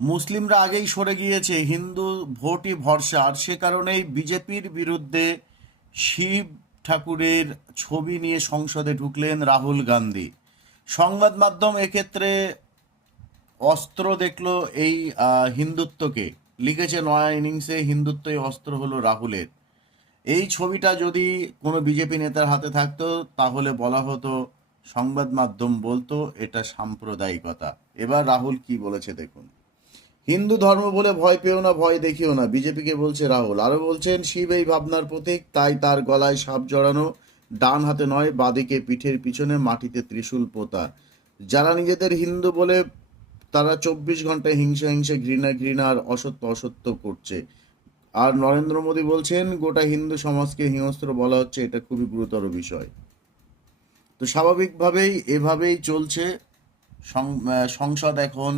মুসলিমরা আগেই সরে গিয়েছে, হিন্দু ভোটই ভরসা, আর সে কারণেই বিজেপির বিরুদ্ধে শিব ঠাকুরের ছবি নিয়ে সংসদে ঢুকলেন রাহুল গান্ধী। সংবাদ মাধ্যম এক্ষেত্রে অস্ত্র দেখলো এই হিন্দুত্বকে, লিখেছে নয়া ইনিংসে হিন্দুত্বই অস্ত্র হলো রাহুলের। এই ছবিটা যদি কোনো বিজেপি নেতার হাতে থাকতো তাহলে বলা হতো, সংবাদ মাধ্যম বলতো এটা সাম্প্রদায়িকতা। এবার রাহুল কি বলেছে দেখুন। হিন্দু ধর্ম বলে ভয় পেও না, ভয় দেখিও না, বিজেপিকে বলছে রাহুল। আরো বলছেন, শিব এই ভাবনার প্রতীক, তাই তার গলায় সাপ জড়ানো, ডান হাতে নয় বাদিকে পিঠের পিছনে মাটিতে ত্রিশূল পোতা। যারা নিজেদের হিন্দু বলে তারা 24 ঘন্টায় হিংসা হিংসা, ঘৃণা ঘৃণা আর অসত্য অসত্য করছে। আর নরেন্দ্র মোদী বলছেন, গোটা হিন্দু সমাজকে হিংস্র বলা হচ্ছে, এটা খুবই গুরুতর বিষয়। তো স্বাভাবিকভাবেই এভাবেই চলছে। সংসদ এখন